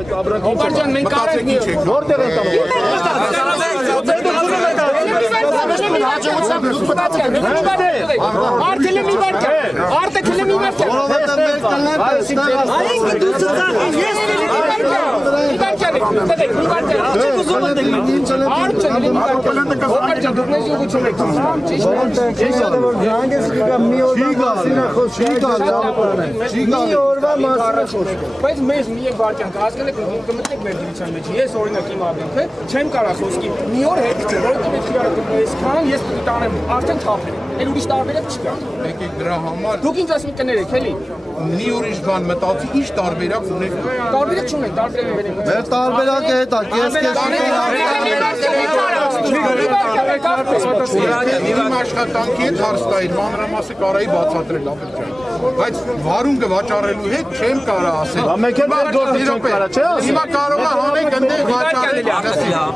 Օբարջան մենք կարենք որտեղ ենք բայց մեզ մի է վարքան հասկան եք կմտնեք մեր դիվիզիոն մեջ ես օրինակ իմ աբենքը չեմ կարող խոսքի մի օր հետ որովհետև ես քան ես պիտի տանեմ արդեն թափել էլ ուրիշ տարբերակ չկա եկեք դրա համար դուք ինձ ասում եք կներեք էլի մի ուրիշ բան մտածի ինչ տարբերակ ունեք տարբերակ չունենք տարբերակ վերեք մեր տարբերակը հետ է իմ աշխատանքի հետ հարստային մանրամասը կարայի բացատրել ապրճան բայց վարուն գվաճառելու հետ չեմ կարող ասել հիմա կարող է հանենք ընդեղ վաճառել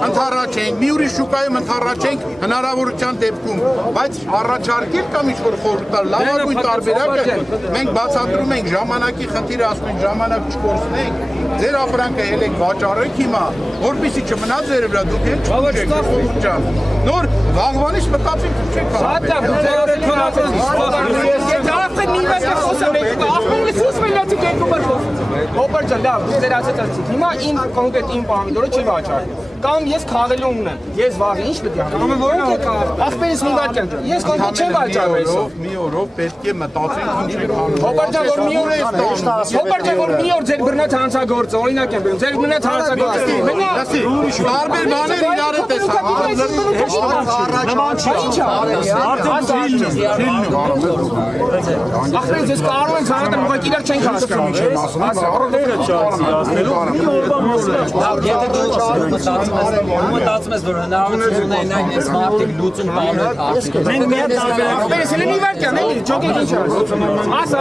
ընդառաջենք մի ուրիշ շուկայում ընդառաջենք հնարավորության դեպքում բայց առաջարկել կամ ինչ-որ խորհուրդ տալ լավագույն տարբերակը մենք բացատրում ենք ժամանակի խնդիրը ասում ենք ժամանակ չկորցնենք ձեր ապրանքը ելեք վաճառեք հիմա որպեսզի չմնա ձեր վրա դուք էլ չուժեք խորհուրդ ջան նոր վաղվանից մտածենք չեք Օբարջան լավ դեր ասացած հիմա իմ կոնկրետ իմ պամիդորը չի վաճառ կամ ես խաղելու ունեմ ես վաղ ինչ պետք է ախպերից մի վարքան ես կոնկրետ չեմ վաճառում այսօր մի օրով պետք է մտածենք ինչ եք անում Օբարջան որ մի օր ձեր բռնած հանցագործը օրինակ եմ բերում ձեր բռնած հանցագործը տարբեր բաներ իրար հետ ախպերից ես կարող ենք զանատեմ ուղղակի իրար չենք հասկանում մտածում ես, որ հնարավորություն ունենան այս մարդիկ լուծում տալու հարցերը։ Մենք մի հատ տարբերակ հենց մի վարքան էլի ջոկինգ ինչ ասա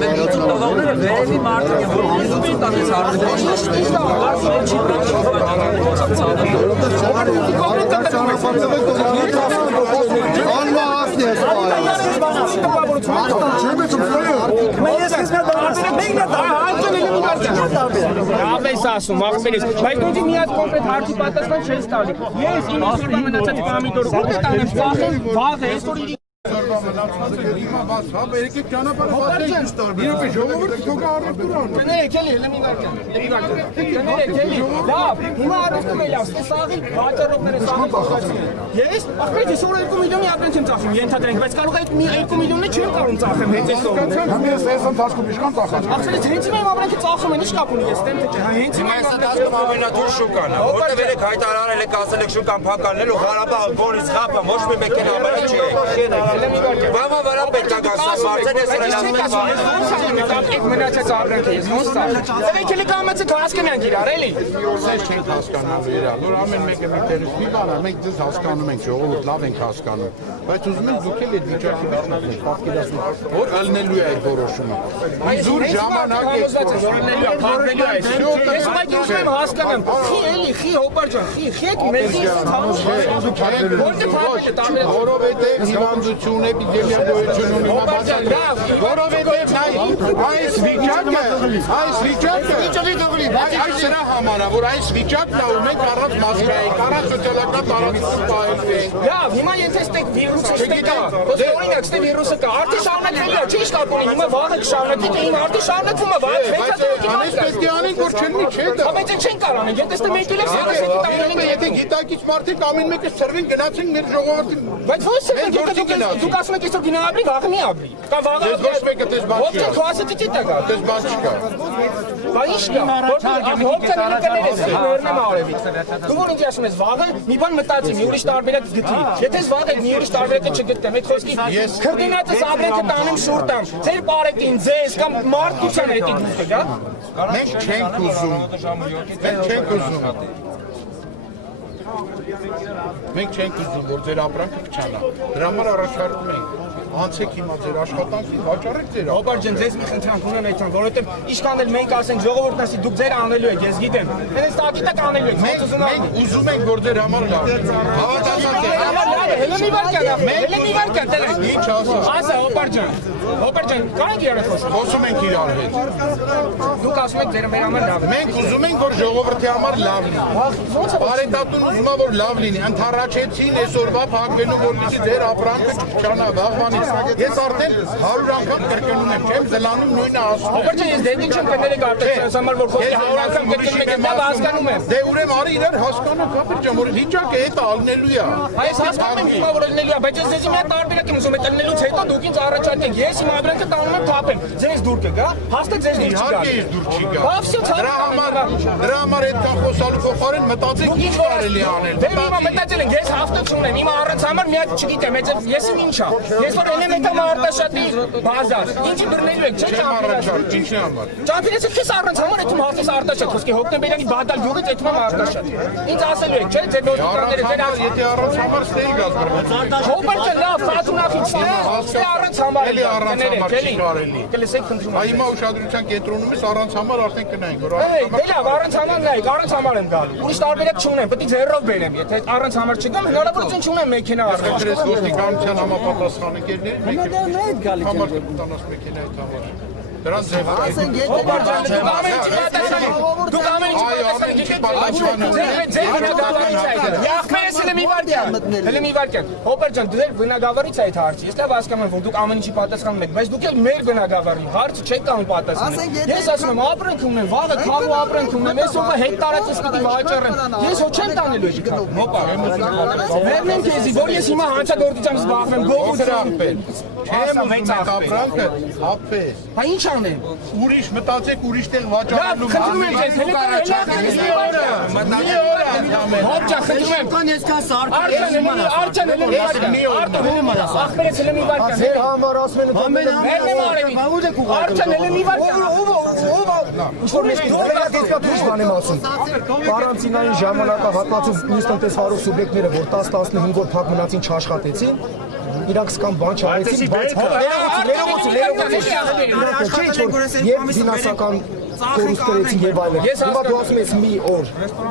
մենք լուծում տվողները վերևի մարդիկ են, որ լուծում տան այս Ավես ասում, ախպերից, բայց դու մի հատ կոնկրետ հարցի պատասխան չես տալի։ Ես իմ այսօրվա մնացած պարամիդորը ո՞ւր տանեմ, վաղ է, այսօր հիմա բաց հա եկեք ճանապարհը հասեք ինչ տարբեր ժողովուրդը թող առևտուրան կներեք էլի մի վարքան կներեք էլի լավ հիմա առևտուրը լավ սաղի վաճառողները սաղի բախացին ես ախպերից ես օրը 2 միլիոնի ապրանք եմ ծախսում ենթադրենք բայց կարող է 2 միլիոնը չեմ կարող ծախեմ հենց այսօր ես այս ընթացքում ինչքան ծախած ախպերից հենց իմ ապրանքը ծախում են ինչ կապ ունի ես տեմ թե հենց հիմա այս ընթացքում ամենաթույլ շուկան է որտեղ երեք հայտարարել եք ասել եք շուկան փականել ու Ղարաբաղը գորից խափը ոչ մի մեքենա ապրանք չի Բամա վրա պետք է գասած մարդեն ես հրանում են Եք մնացած ապրանքը ես ոնց տա Եք էլի կամեցեք հասկանանք իրար էլի Ես չենք հասկանում իրար որ ամեն մեկը մի տեղից մի բան մենք ձեզ հասկանում ենք ժողովուրդ լավ ենք հասկանում բայց ուզում ենք դուք էլ այդ վիճակի վերջնացնեք պատկերացնեք որ ըլնելու է այդ որոշումը իզուր ժամանակ է ըլնելու է փակվելու է ես բայց ուզում եմ հասկանամ խի էլի խի հոպարջան խի եք մեզի որովհետև հիվանդություն էպիդեմիա գոյություն ունի որովհետև այս վիճակը այս սրա համար որ այս վիճակն է ու մենք առանց մասկայի, առանց սոցիալական տարածություն պահելու ենք լավ հիմա եթե ստեք վիրուսը ստեկա օրինակ ստե վիրուսը կա արդի շարունակվելու է չի շտապ ունի հիմա վաղը կշարունակի թե հիմա արդի շարունակվում է վաղը այս պետք է անենք որ չլինի չէ դա բայց չեն կարող անենք եթե ստե մեկ էլ եթե գիտակից մարդիկ ամեն մեկը ծրվին գնացին մեր ժողովրդին բայց ո՞ս է դուք ասում եք այսօր գնա ապրի վաղը մի ապրի կամ վաղը ոչ մեկը դες բան չի ոչ քասեցի դա կա դες բան չկա Բայց ի՞նչ կա հոբտը ներկաներես նորմալ արևի դու որ ինձ ասում ես վաղը մի բան մտածի մի ուրիշ տարբերակ գտի եթե ես վաղը մի ուրիշ տարբերակ չգտնեմ այդ խոսքի քրդինացս ապրանքը տանեմ շուռ տամ ձեր բարեկին ձեզ կամ մարդկության հետ դուք գա մենք չենք ուզում Մենք չենք ուզում, որ ձեր ապրանքը փչանա։ Դրա համար առաջարկում ենք անցեք հիմա ձեր աշխատանքին, վաճառեք ձեր ապրանքը։ Օբարջան, ձեզ մի խնդրանք ունեմ այդքան, որովհետև ինչքան էլ մենք ասենք ժողովուրդն ասի դուք ձեր անելու եք, ես գիտեմ։ Հենց տակիտակ անելու եք։ Մենք ուզում ենք, որ ձեր համար լավ։ Հավատացած եք։ Հելը մի վարքան, Ինչ ասա։ Ասա, Օբարջան։ Հոբեր ջան, կարեք իրար խոսալ։ Խոսում ենք իրար հետ։ Դուք ասում եք ձեր մեր համար լավ։ Մենք ուզում ենք որ ժողովրդի համար լավ լինի։ Բարետատուն ուզում է որ լավ լինի, ընդառաջեցին այսօրվա փակվելու որպեսզի ձեր ապրանքը չճանա վաղվանից։ Ես արդեն 100 անգամ կրկնում եմ, չեմ զլանում նույնը ասում։ Հոբեր ջան, ես դեպի չեմ կներեք արտաքսայից համար որ խոսքի 100 անգամ կրկնում եք, դա հասկանում եմ։ Դե ուրեմն արի իրար հասկանանք, ապեր ջան, որ վիճակը հետ ալնելու է։ Այս հասկանում եմ հիմա որ ելնելու է, բայց ես ձեզ մի հատ տարբերակ եմ ուզում ելնելուց հետո դուք ինձ առաջարկեք, ես իմ ապրանքը տանում եմ թափեմ, ձեզ դուր կգա, հաստատ ձեզ դուր չի գա։ Իհարկե ես դուր չի գա։ Բավսյո ցավ։ Դրա համար այդքան խոսալու փոխարեն մտածեք ինչ կարելի անել։ Դե հիմա մտածել ենք, ես հաղթություն եմ, հիմա առանց համար մի հատ չգիտեմ, ես ինչա։ Ես որ էլեմենտը արտաշատի բազար, ինչի բռնելու եք, չէ՞ ճամփիրացի։ Ինչի համար։ Ճամփիրացի քեզ առանց համար այդ հաղթես արտաշատ, խոսքի հոկտեմբերյանի բադալ գյուղից այդ մամ արտաշատ։ Ինչ ասելու եք, չէ՞, ձեր նոթիկաները ձեր Եթե առանց համար ստեյք գազ գրվում։ Հոբարը լավ, ֆատունախից է, առանց համար Էլի առանց համար չի կարելի։ Կլսեք խնդրում եմ։ Հիմա ուշադրության կենտրոնում ես առանց համար արդեն կնայինք որ Դե լավ, առանց համար նայեք, առանց համար եմ գալու։ Ուրիշ տարբերակ չունեմ, պետք է ձեռով բերեմ, եթե առանց համար չգամ, հնարավորություն չունեմ մեքենա առնել։ Դրես ոստիկանության համապատասխան ընկերներ համար կտանաս մեքենայի համար։ Դրան ձև Դուք ամեն ինչի պատասխան Հոբեր ջան, դեր բնագավառից է այդ հարցը։ Ես լավ հասկանում եմ, որ դուք ամեն ինչի պատասխանում եք, բայց դուք էլ մեր բնագավառի հարցը չեք կարող պատասխանել։ Ես ասում եմ, ապրանք ունեմ, վաղը քավու ապրանք ունեմ, այսօրը հեկտարացից պիտի վաճառեմ։ Ես ոչ չեմ տանելու էջի քավ։ Հոպա։ Մերնեմ քեզի, որ ես հիմա հանցագործությամբ զբաղվեմ, գողությամբ։ Չեմ ուզում ապրանքը հապես։ Հա ինչ անեմ։ Ուրիշ մտածեք ուրիշ տեղ Լավ, վաճառելու խնդրում եմ ձեզ, հենց Հոբ ջան, խնդրում եմ։ Արջան Ձեր համար ասում են բան եմ ասում։ Կարանտինային ժամանակահատվածում ինձ տնտեսվարող սուբյեկտները, որ 10-15 օր փակ մնացին չաշխատեցին, իրանք սկամ բան չարեցին, բայց եւ ֆինանսական կորուստ կրեցին եւ այլն։ Հիմա դու ասում ես մի օր,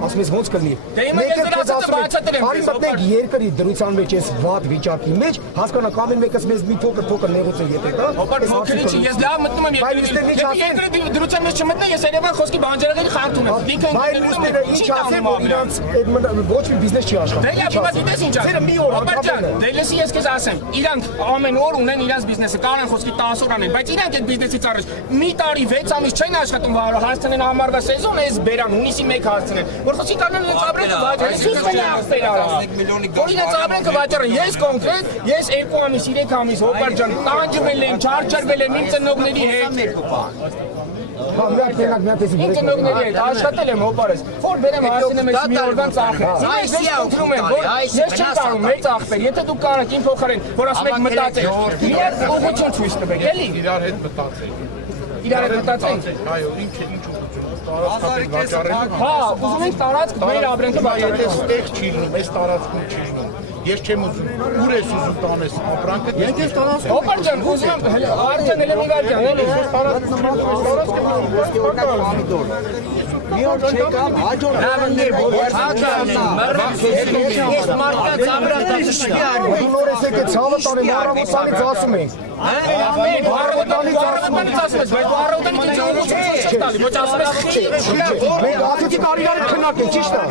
ասում ես ոնց կլինի։ Մեկը քեզ ասում է, արի մտնենք երկրի դրության մեջ ես վատ վիճակի մեջ, հասկանաք ամեն մեկս մեզ մի փոքր նեղություն եթե դա։ Փոքրիչի ես լավ մտնում եմ երկրի դրության մեջ չմտնեմ, ես երևան խոսքի բանջարեղենի խախտում եմ։ Բայց լույսները ինչ ասեն, որ իրանց ոչ մի բիզնես չի աշխատում։ Դե լավ, հիմա դիտես ինչ ասեմ։ Դե լսի ես քեզ ասեմ, իրանք ամեն օր ունեն իրանց բիզնեսը, կարող են խոսքի 10 օր անեն, բայց իրանք այդ բիզնեսից առաջ մի տարի 6 ամիս չեն աշխատում հասցնեն համարվա սեզոն, այս բերան հունիսի 1 հասցնեն, որ խոսքի կանոն իրենց ապրանքը վաճառեն, սուս մնացել արա։ Որ իրենց ապրանքը վաճառեն, ես կոնկրետ, ես 2 ամիս, 3 ամիս Հոբար ջան, տանջվել եմ, չարչարվել եմ իմ ծնողների հետ։ Իմ ծնողների հետ աշխատել եմ Հոբարես, որ բերեմ հասցնեմ ես մի օրվան ծախել։ Հիմա ես խնդրում եմ, որ ես չեմ կարող մեծ ախպեր, եթե դուք կարաք իմ փոխարեն, որ ասում եք մտածեք, մի հատ ուղղություն ցույց տվեք, էլի։ Իրար հետ մտածեք։ Իրար հետ մտածենք։ Այո, ինչ տարածքային վաճառելու։ Հա, ուզում ենք տարածք մեր ապրանքը վաճառել։ Եթե ստեղ չի լինում, այս տարածքում չի լինում։ Ես չեմ ուզում, ուր ես ուզում տանես ապրանքը։ Ես տարածքում։ Հոբար ջան, ուզում եմ արդեն էլ մի վարքյան, էլի։ Մի օր չեկամ, հաջորդ նորես եկե ցավը տանեմ, առավոտանից ասում ենք։ Առավոտանից ասում ես, բայց առավոտանից ինչ ուղղություն չես տալի, ոչ ասում ես խի։ Մենք ասեցի կարիները քննարկենք, ճիշտ է։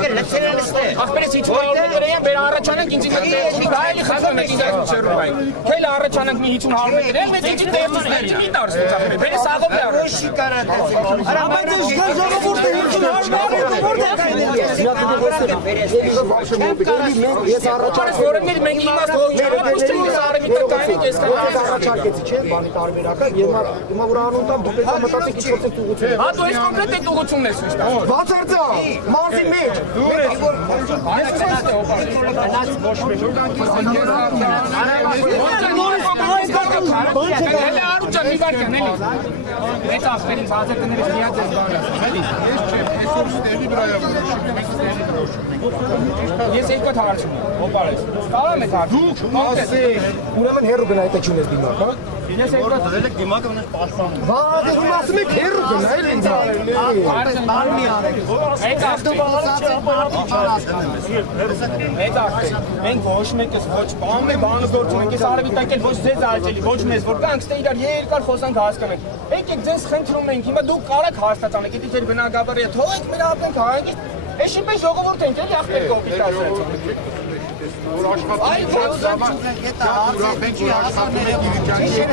Ախպերից ինչ հարմարներ են, բեր առաջանանք ինձ ինձ դայլի խնդրում եք ինձ շերուվային։ Թել առաջանանք մի 50 հարմարներ են, մեծ ինչ դերցուցներ մի տարս ախպեր։ Բեր սաղով է առ։ Չի կարա դասել։ Արա բայց այս ժողովուրդը ինչ հարմարներ որտեղ քայլել է։ Ես առաջարկել մենք իմաստ հողերից չենք արի միտակային ես առաջարկեցի, չէ՞, բանի տարբերակը, հիմա որ անոնտամ դուք պետք է մտածեք ինչ որ ուղղություն։ Հա դու այս կոնկրետ այդ ուղղությունն ես ուստա։ Բացարձա, մարզի մեջ։ Այդ ախպերից հազարներս միած ես բանաս։ Ես երկու հարցում եմ, հոպարես։ Կարող եմ այդ հարցում։ Դուք ասեք, ուրեմն հերո գնայտեք չունես դիմակ, հա։ Vade masme kheru nahi linda. Մենք ոչ մեկս ոչ բանը գործում ենք, այս արևի տակ էլ ոչ ձեզ ալճելի, ոչ մեզ, որ կանքստե իրար երկար խոսանք հասկանենք։ Եկեք ձեզ խնդրում ենք, հիմա դուք կարաք հաստատանեք, եթե ձեր բնակավարը թողեք մեր ապենք հայանք, էշի պես ժողովուրդ ենք, էլի ախպեր կոպիտ ասած։ որ աշխատանքի ուրախ ենք, որ աշխատում եք Իվիճանի հետ։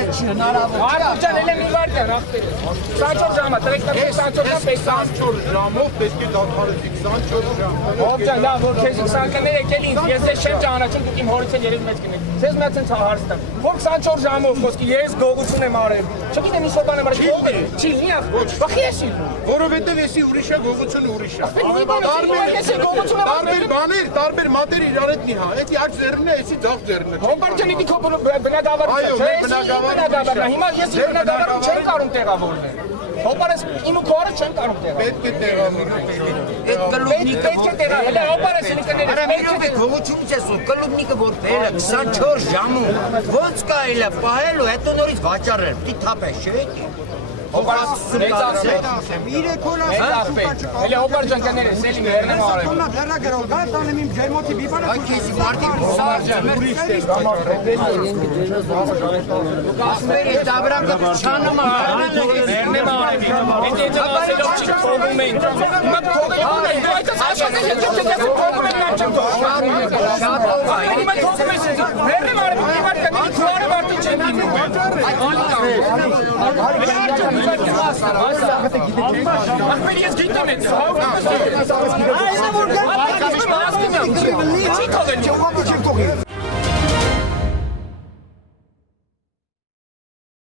Արուջան էլ եմ մի վարդյան, ախպեր։ 24 ժամա, տրեկտակի 24 ժամով պետք է դադարեցիք 24 ժամ։ Հովջան, լավ, որ քեզ 20-ներ եկել ինձ, ես ես չեմ ճանաչում, դուք իմ հորից էլ երևի մեծ կնեք։ Ձեզ մեծ են հարց տամ։ Որ 24 ժամով խոսքի ես գողություն եմ արել։ Չգիտեմ ինչ որ բան եմ արել, գողը չի, մի ոչ։ Բախի էսի։ Որովհետև էսի ուրիշ է, գողությունը ուրիշ է։ Տարբեր մատեր իրար հետ նիհա։ Էդի աջ ձեռնն է, էսի ձախ ձեռնն է։ Հոբարջան իդի քո բնագավառը չէ։ Հիմա ես իմ բնագավառում չեմ կարող տեղավորվել։ Հոբարես իմ ու քորը չեմ կարող տեղավորվել։ Պետք է տեղավորել։ Այդ կլուբնիկը Պետք է տեղավորել։ Հոբարես ինքներս Արամիրովի գողությունից է սու կլուբնիկը որ բերել 24 ժամում ոնց կարելի է պահել ու հետո նորից վաճառել։ Պիտի թափես, չէ՞։ Ele Հոբարջան կներես, էլի մերն եմ արել։ Այդքեզի մարդիկ ասմերի դավրակը շանում Մերն եմ արել։ Էդ եթե ասելով չի կողում էին։ Հիմա կողել են, դու այդպես աշխատել ես, դու կողում են լավ չեմ կողում։ Հիմա կողում ես, մերն եմ արել, հիմա կների քուարը մարդի չեմ դիմում։ Ախպեր ես գիտեմ ես, Այս է որ գա։ Չի թողել, չի թողել։